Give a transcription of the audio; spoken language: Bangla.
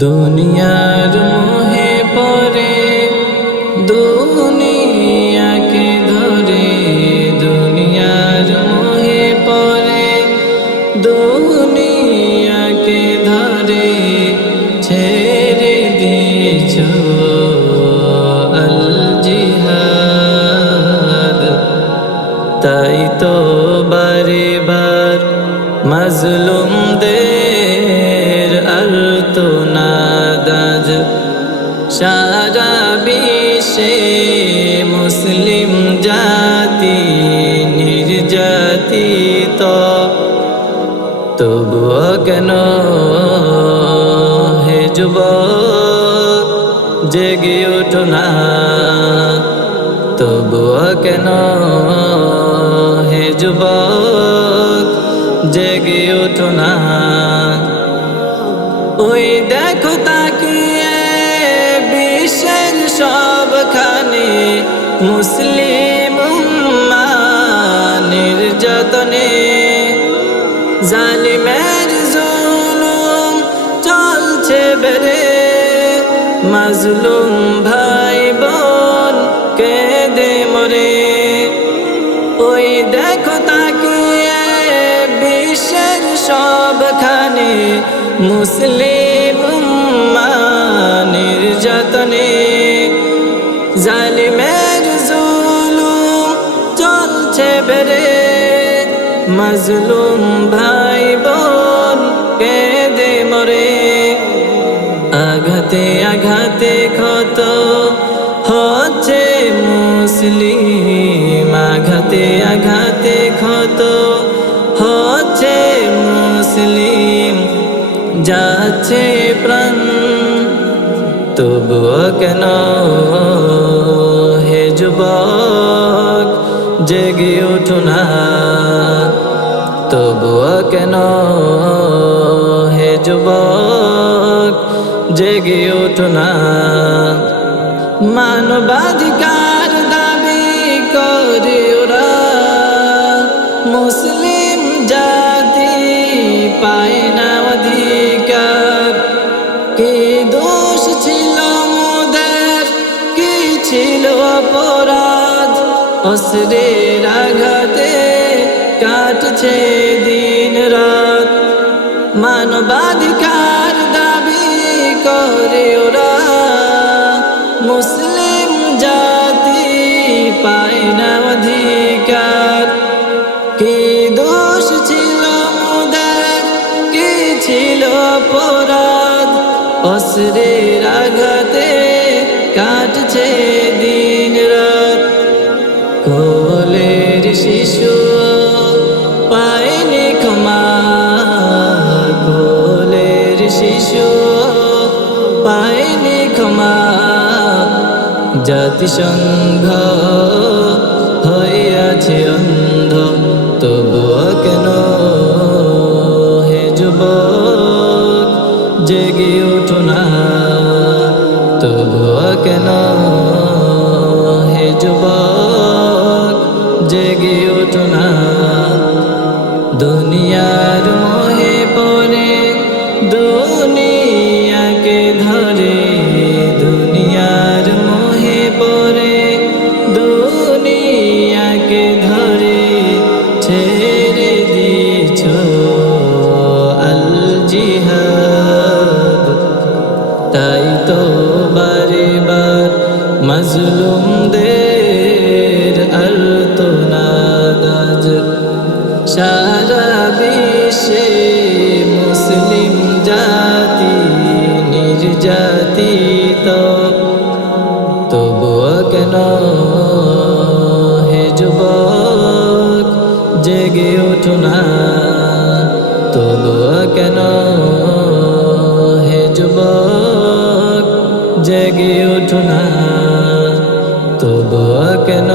দুনিয়ার মোহে পরে দুনিয়াকে তাই তো বারে বার মাজলুমদের আর তো নাদাজ সারা বিশ্বে মুসলিম জাতি নির্যাতিত। তবুও কেন হে যুবক, জেগে ওঠো না? তবুও কেন হে যুবক জেগে ওঠো না? ওই দেখো তাকিয়ে বিশ্বের সবখানে মুসলিম নির্যাতনে। জালিমের জুলুম চলছে বেড়ে, মাজলুম মুসলিম নির্যাতনে জালিমের জুলুম চলছে বেড়ে। মাজলুম ভাই বোন কেঁদে মরে। আঘাতে আঘাতে ক্ষত হচ্ছে মুসলিম, আঘাতে আঘাতে যাচ্ছে প্রাণ, তবুও কেন হে যুবক জেগে ওঠো না? তবুও কেন হে যুবক জেগে ওঠো না? মানবাধিকার দাবি করে ওরা, মুসলিম জাতি পায় না অধিকার ছিল অপরাধ অস্ত্রের আঘাতে কাটছে দিন রাত। মানবাধিকার দাবি করে ওরা, মুসলিম জাতি পায় না অধিকার। কি দোষ ছিল মোদের, কি ছিল অপরাধ? অস্ত্রের আঘাতে শিশু পায়নি ক্ষমা কোলের শিশু পায়নি ক্ষমা জাতিসংঘ হইয়াছে অন্ধ, তবুও কেন হে যুবক জেগে ওঠো না? তবুও কেন জিহাদ। তাই তো বারে বার মাজলুমদের আর তো নাদাজ সারা বিশ্বে মুসলিম জাতি, নির্যাতিত। তবুও কেন হে যুবক, জেগে ওঠো না না তবুও কেন